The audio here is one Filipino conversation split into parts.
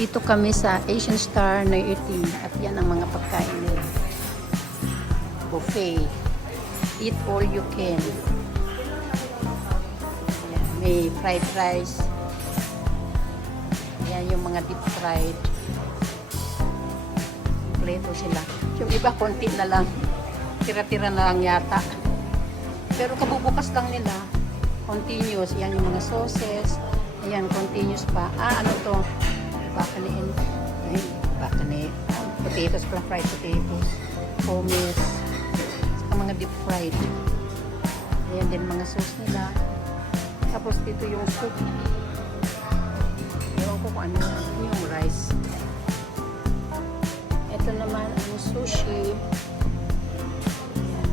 Nandito kami sa Asian Star na 18 at yan ang mga pagkain nila. Buffet. Eat all you can. Ayan, may fried rice. Ayan yung mga deep fried. Kompleto sila. Yung iba konti na lang. Tira-tira na lang yata. Pero kabubukas lang nila. Continuous. Yan yung mga sauces. Ayan, continuous pa. Ano to? Bakaliin. Ay, bakaliin. Potatoes pala, fried potatoes. Hummus. Saka mga deep fried. Ayan din mga sauce nila. Tapos dito yung soup. Ewan ko kung ano yung rice. Ito naman ang sushi. Ayan.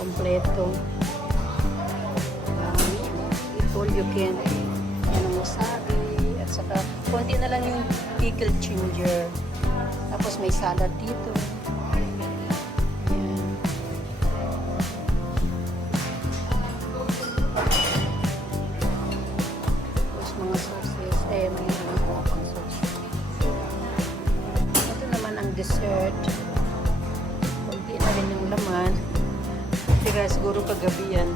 Kompleto. Eat all you can. Yan ang wasabi. At saka, konti na lang yung pickled ginger. Tapos may salad dito. Ayan. Tapos mga sauces. May mga pang sauce. Ito naman ang dessert. Konti na rin yung laman. Tira siguro kagabi yan.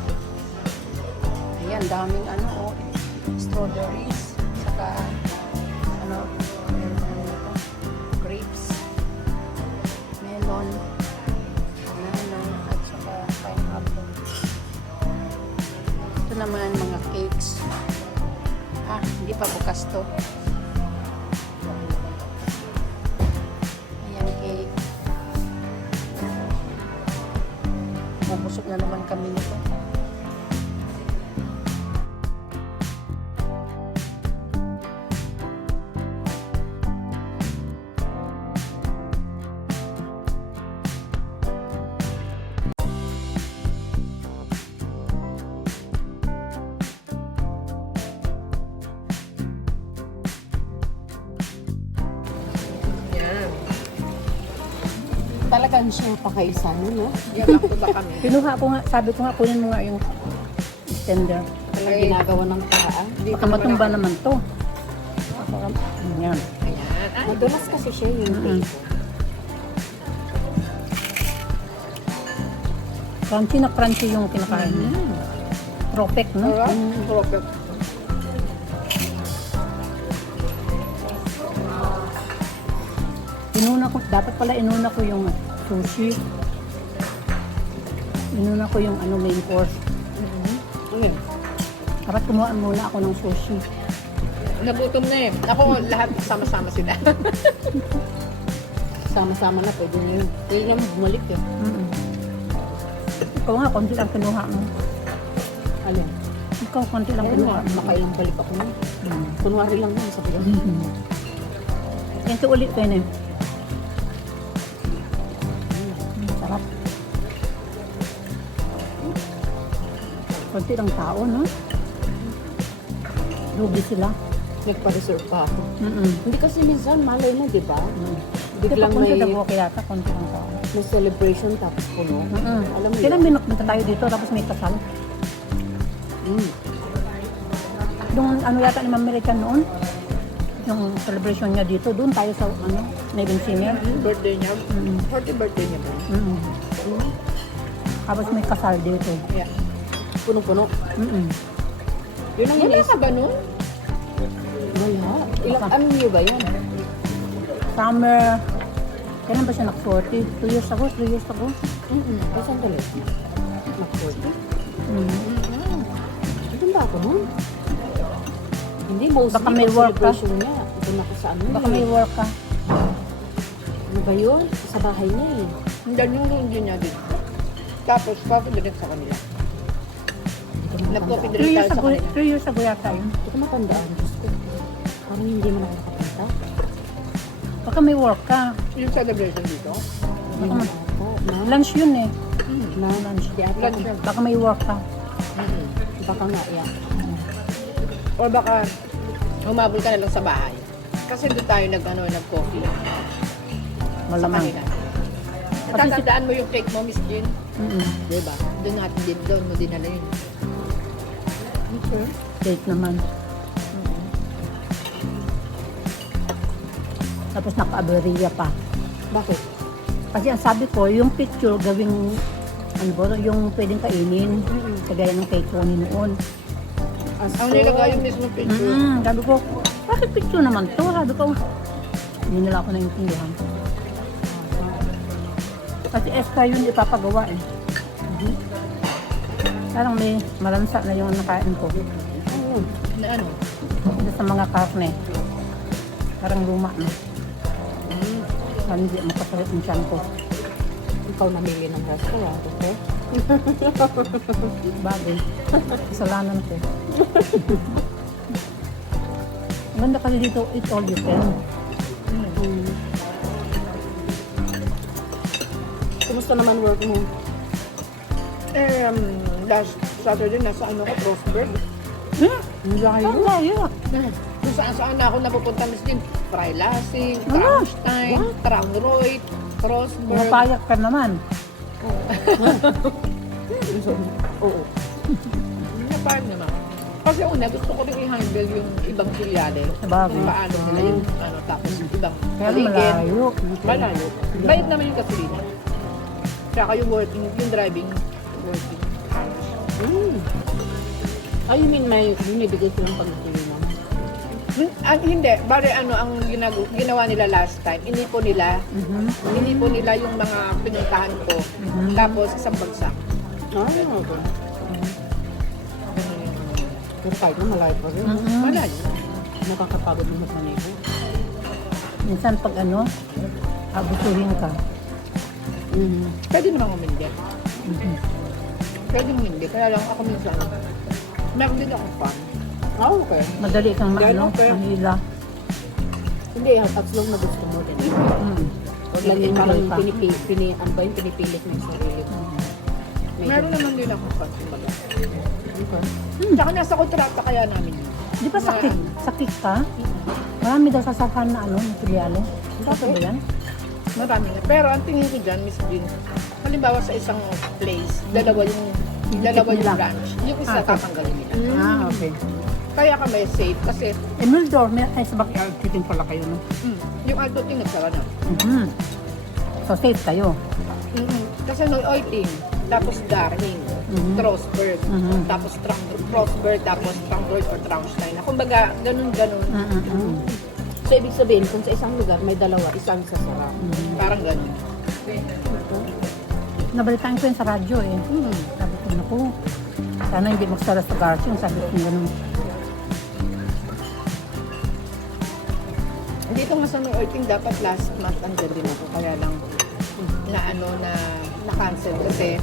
Ayan, daming strawberries, saka grapes, melon, banana, at saka pineapple. Ito naman mga cakes. Hindi pa bukas to. Ayan, cake. Bubusog na naman kami nito. Talagang siya pakaisa no? Yan lang po ba kami? Pinuha ko nga, sabi ko nga, kunin mo nga yung tender. Talagang ginagawa ng paraan. Baka matumba naman to. Ayan. Ayan. Madulas kasi siya yung cake. Crunchy na crunchy yung kinakain niya. Tropek, no? Perfect. Dapat pala inuna ko yung sushi. Inuna ko yung main course. Okay. Dapat kumuha muna ako ng sushi. Nagutom na eh. Ako lahat sama-sama sila. Sama-sama na pwede na yun. Pwede naman bumalik eh. Ikaw nga, konti lang kinuha mo. Alin? Ikaw, konti lang Kaya kinuha nga, mo. makailang balik ako na. Kunwari lang naman sabi ko. Yan ito ulit kayo na yun. Sarap. Konti lang tao, no? Lugi sila. Nagpa-reserve pa ako. Hindi kasi minsan malay mo, di ba? Biglang Biglang may, may... Konti yata, konti lang tao. may celebration tapos puno. Alam mo Kailan yun? binukbita tayo dito, tapos may kasal. Yung yata ni Ma'am American noon, yung celebration niya dito, doon tayo sa Navin Senior. Birthday niya. 40 birthday niya ba? Tapos may kasal dito. Yeah. Punong-puno. Yun ang Wala inis. ka ba nun? Wala. Ano niyo ba yan? Summer, kailan ba siya nag-40? 2 years ago, 3 years ago. Ay, sandali. Mag-40? Doon ba ako nun? Hindi, mostly Baka may pag work ka. celebration niya. Doon ako sa ano. Baka may work ka. Ano ba yun? Sa bahay niya eh. Hindi yung hindi niya dito. Tapos, coffee direct sa kanila. Nag-coffee 3 direct years tayo sa ago, kanila. 3 years ago yata yun. Hindi ko matandaan. Diyos ko. Parang hindi mo nakakapunta. Baka may work ka. Yung celebration dito. Baka ma- Na? lunch yun eh. Na? Lunch. Di ata. Lunch yun. Baka may work ka. Baka nga, yeah. O baka, humabol ka na lang sa bahay. Kasi doon tayo nag-coffee. Sa Malamang. kanila. Natatandaan mo yung cake mo, Miss Jean? Diba? Doon natin din, doon mo dinala yun. Cake naman. Tapos naka-aberya pa. Bakit? Kasi ang sabi ko, yung picture gawing, ano ba, yung pwedeng kainin. Kagaya ng kay Connie noon. Ang nilagay yung mismo picture. Sabi ko, bakit picture naman to? Sabi ko, hindi nila ako naintindihan. Kasi extra yun ipapagawa eh. Parang may malansa na yung nakain ko. Oo. Na ano? Ito sa mga karne. Parang luma na. Parang hindi makasalit yung tiyan ko. Ikaw namili ng restaurant, okay? Bagay. Kasalanan ko. Ang ganda kasi dito, it's all you can. Kumusta naman work mo? Last Saturday, nasa ano ko, Frostburg. Ang layo. Kung saan na ako napupunta, Miss Lynn. Freilassing, Ah, Traunstein, Traunreuth, Frostburg. Mapayak ka naman. Oo. Napaan naman. Kasi una, gusto ko rin i-handle yung ibang filiale. Sabagay. Kung paano nila yung ano, tapos ibang Kaya paligid. malayo. Malayo. Bayad naman yung gasolina. Tsaka yung working, yung driving, working. You mean may binibigay silang pagkakulina? Hindi. Bale, ano, ang ginawa nila last time, inipon nila yung mga pinuntahan ko. Tapos, isang bagsak. Okay. Pero kahit na malayo pa rin. Malayo. Nakakapagod mo sa nito. Minsan pag ano, abusuhin ka. Pwede naman umindi. Pwede umindi. Kaya lang ako minsan, meron din ako farm. Okay. Madali kang Yan, maano, okay. mahila. Hindi, as long na gusto mo din. Huwag lang yung parang pinipilit mo yung sarili ko. Meron naman din ako farm. Kumbaga. Okay. Tsaka nasa kontrata kaya namin yun. Di ba sakit ka? Marami daw sasakan na ano, materiale. Totoo ba yan? Marami na. Pero ang tingin ko dyan, Miss Jean, halimbawa sa isang place, dalawa yung nila. branch. Yung isa Okay. tatanggalin nila. Okay. Kaya kami safe kasi Emildor, may ay sa backyard chicken pala kayo, no? yung adulting nagsara na. So safe kayo. Kasi no oiting, tapos Darling, Trostberg, tapos Trostberg, tapos Traunreuth or Traunstein. Kumbaga, ganun-ganun. So, ibig sabihin, kung sa isang lugar may dalawa, isang sasarap. Parang ganun. Nabalitaan ko yun sa radyo eh. Sabi ko, naku, sana hindi magsara sa garden. Sabi ko, ganun. Dito nga sa no oiting, dapat last month andyan din ako. Kaya lang, na-cancel kasi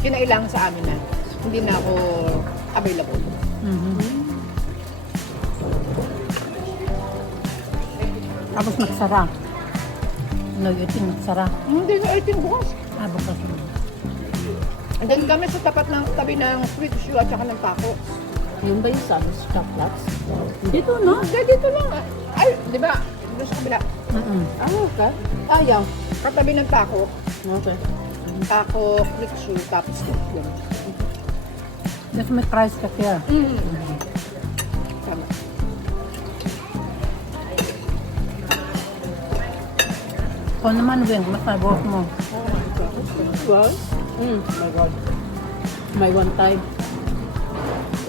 kinailangan sa amin na hindi na ako available. Tapos nagsara. Nag-eating nagsara. Hindi na oiting bukas. Bukas. Andyan kami sa tabi ng Sweet Shoe at saka ng Taco. Yun ba yung sa stock flats? Dito, no? Hindi, dito lang. Ay, di ba? Doon sa kabila. Okay. Ayaw. Katabi ng Taco. Okay. Taco, Quick Shoe, tapos yun. Dito may price ka kaya. Tama. Kung naman, Weng, mas na-work mo. Well, my God. May one time,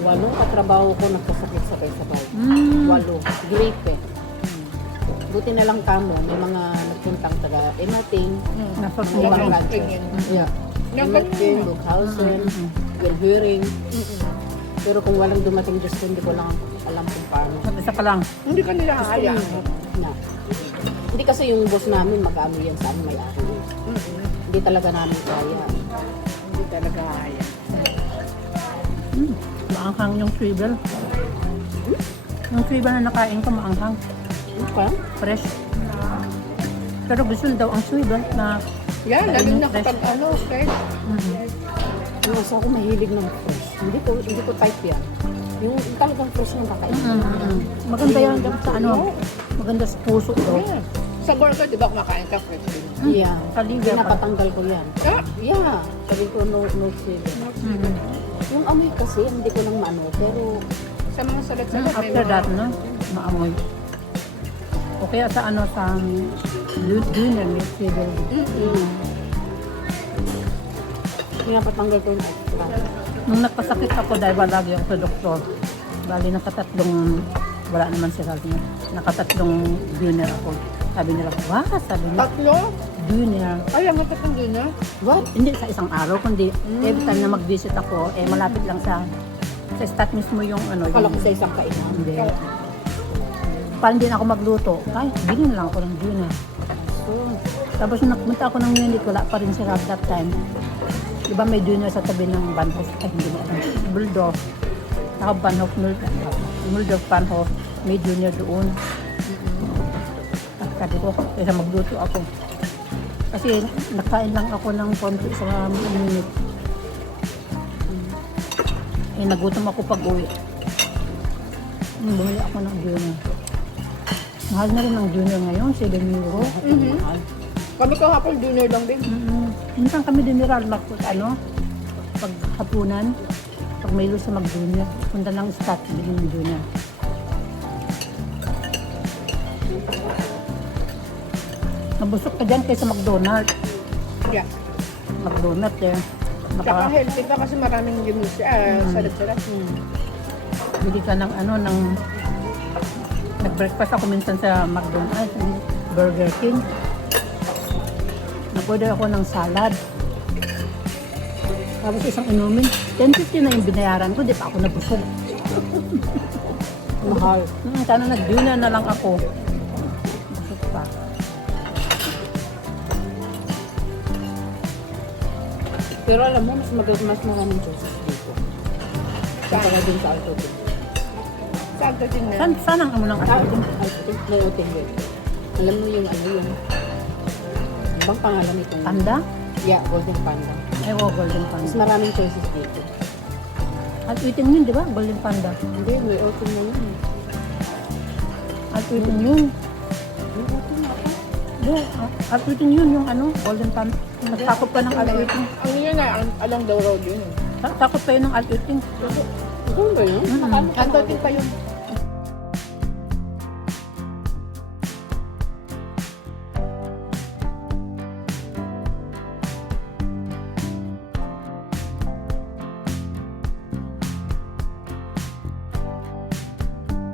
8 katrabaho ko nagkasakit-sakay-sakay. 8. Gripe. Buti na lang kamo, may mga nagpuntang taga Emating, Nasa mga Yung tuwa. branches. spring yun. Yeah. Yung Emating, ganun. Bukhausen, Wilhuring. Pero kung walang dumating Diyos ko, hindi ko lang alam kung paano. Isa ka lang. Hindi ka nila hayaan. Na. Hindi kasi yung boss namin, mag-ano yan sa amin, may ari. Hindi talaga namin kaya. Hindi talaga hayaan. Maanghang yung swivel. Yung swivel na nakain ko, maanghang. Okay. Fresh. Pero gusto daw ang swivel na Yan, lalo Kainin na fresh. kapag ano, fresh. Yung asa ko mahilig ng fresh. Hindi ko type yan. Yung talagang fresh yung kakain. maganda yan daw sa ano. Maganda sa puso daw. Yeah. Sa burger, di ba kumakain ka fresh din? Yeah. Kaliver pa. Pinapatanggal ko yan. Ah, Yeah. Sabi ko no sugar. Yung amoy kasi, hindi ko nang maano. Pero sa mga salat-salat may After mga... that, no? Maamoy. O kaya sa ano, sa dinner, may table. Kaya patanggal ko yung extra. Nung nagpasakit ako dahil lagi ako sa doktor, bali nakatatlong, wala naman sila niya, nakatatlong dinner ako. Sabi nila, wah, sabi nila, Tatlo? dinner. Ay, ang matatang din na. What? Hindi sa isang araw, kundi every time na mag-visit ako, eh malapit lang sa stat mismo yung ano. Akala yung- ko sa isang kainan. Hindi. Parang din ako magluto. Ay, bilhin lang ako ng dinner. So, Tapos nung nagpunta ako ng Munich, wala pa rin sila at that time. Diba may dinner sa tabi ng Bahnhof? Ay, hindi mo alam. Muldorf. Saka Bahnhof, Muldorf, Bahnhof. May dinner doon. At sabi ko, kaysa magluto ako. Kasi nakain lang ako ng konti sa Munich. Eh, nagutom ako pag-uwi. Bumili ako ng dinner. Mahal na rin ang dinner ngayon, 7 euro. Kami kahapon dinner lang din. Minsan kami diniral pag hapunan, pag may lusa mag-dinner, punta ng stat, bilhin ng dinner. Nabusok ka dyan kaysa McDonald's. Yeah. McDonald's eh. Tsaka Naka, healthy pa kasi maraming gimus. Salad-salad. bili ka ng nag-breakfast ako minsan sa McDonald's, Burger King. Nag-order ako ng salad. Tapos isang inumin, 10.50 na yung binayaran ko, di pa ako nabusog. mahal. Sana nag-dinner na lang ako. Busog pa. Pero alam mo, mas maraming choices dito. Saka din sa Alto din. Sakto din na. Saan ang amo ng Alto ating? din, may hotel din. Alam mo yung yung ibang pangalan nito? Panda? Yeah, Golden Panda. Ay, Golden Mas Panda. maraming choices dito. At eating yun, di ba? Golden Panda. Hindi, may open na yun. At eating yun. May open na ako. Di, at eating yun, yung Golden Panda. Nagtakot pa ng at eating. Ang yun na, along the road yun. Takot pa yun ng at eating. Doon ba yun? Mm-hmm. Ang dating pa yun.